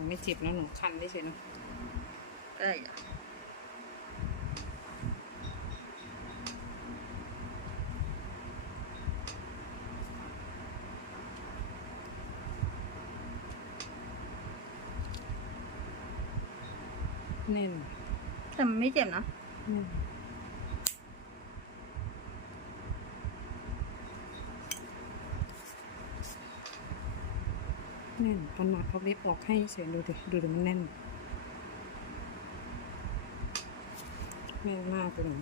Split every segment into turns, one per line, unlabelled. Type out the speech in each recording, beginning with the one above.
แต่ไม่เจ็บแล้วหนูคันได้เฉยๆเนอะ
ก็ได้จ้ะ
แน่น
แต่มันไม่เจ็บนะ
แน่ แน่นเอาหนักเอาเล็บออกให้เฉยดูดิดูดิมันแน่นแน่นมากเลย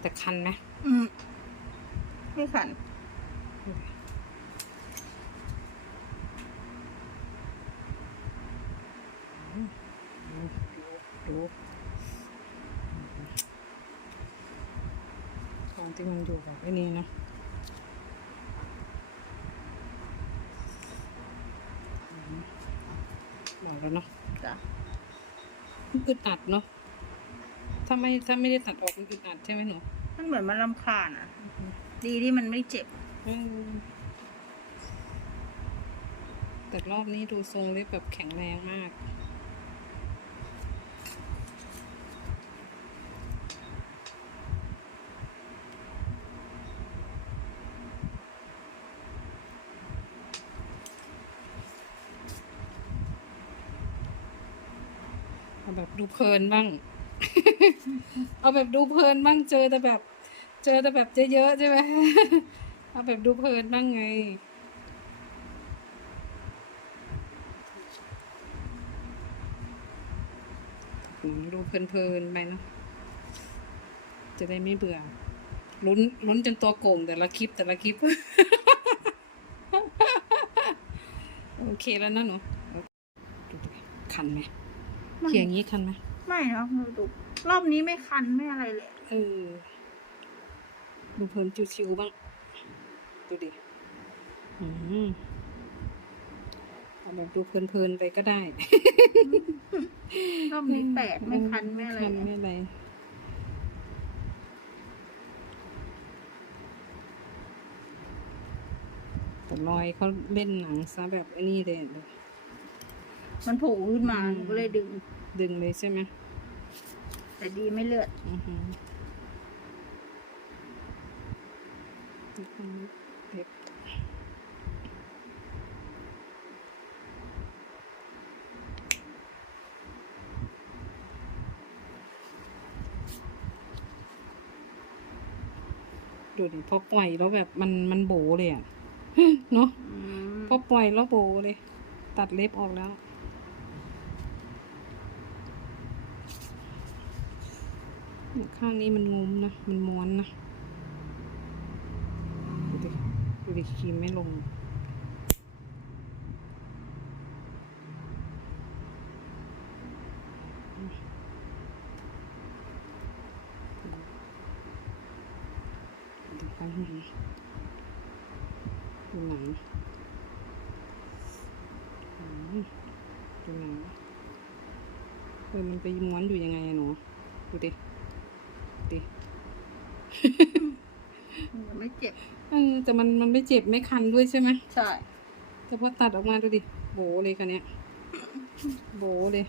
แต่คันไหม
อืมไม่ขัน
ดูตอนที่มันอยู่แบบไอ้นี้นะบอก แล้วเนาะ
จ้ะ
มันอึดอัดเนาะถ้าไม่ถ้าไม่ได้ตัดออกมันอึดอัดใช่ไหมหนู
มันเหมือนมันรำคาญอะ ดีที่มันไม่เจ็บ
เออแต่รอบนี้ดูทรงเล็บแบบแข็งแรงมาก เอาแบบดูเพลินบ้าง เอาแบบดูเพลินบ้างเจอแต่แบบ เจอแต่แบบเยอะๆใช่ไหมเอาแบบดูเพลินบ้างไงดูเพลินๆไปเนาะจะได้ไม่เบื่อลุ้นลุ้นจนตัวโก่งแต่ละคลิปแต่ละคลิป โอเคแล้วนะหนูคันไหม เขียอย่างนี้คันไหม
ไม่นะดูรอบนี้ไม่คันไม่อะไรเลย
เออดูเพลินชิวๆบ้าง ดูดิอืมเอาแบบดูเพลินๆไปก็ได้
รอบนี้แปลกไม่คันไม่อะไร
คัน
เลย
ไม่อะไรแต่รอยเขาเล่นหนังซะแบบไอ้นี่เลย
มันโผล่ขึ้นมาหนูก็เลยดึง
ดึงเลยใช่ไหม
แต่ดีไม่เลือด
อือหือเล็บดูดิพอปล่อยแล้วแบบมันมันโบเลยอะ เนาะ
อืม
พอปล่อยแล้วโบเลย ตัดเล็บออกแล้ว ข้างนี้มันงุ้มนะ มันม้วนนะดูดิดูดิครีมไม่ลงดูข้างในดูหนังอืมดูหนังเออมันไปม้วนอยู่ยังไงอะหนูดูดิ
มันไม่เจ็บ
เออแต่มันมันไม่เจ็บไม่คันด้วยใช่ไหม
ใช่
แต่พอตัดออกมาดูดิโบเลยคันเนี้ยโบเลย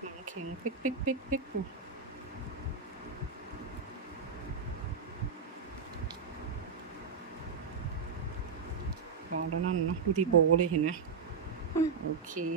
หนังแข็งปิ๊กปิ๊กปิ๊กปิ๊กอยู่ลองแล้วนั่นเนอะดูดิโบเลยเห็นไหม โอเค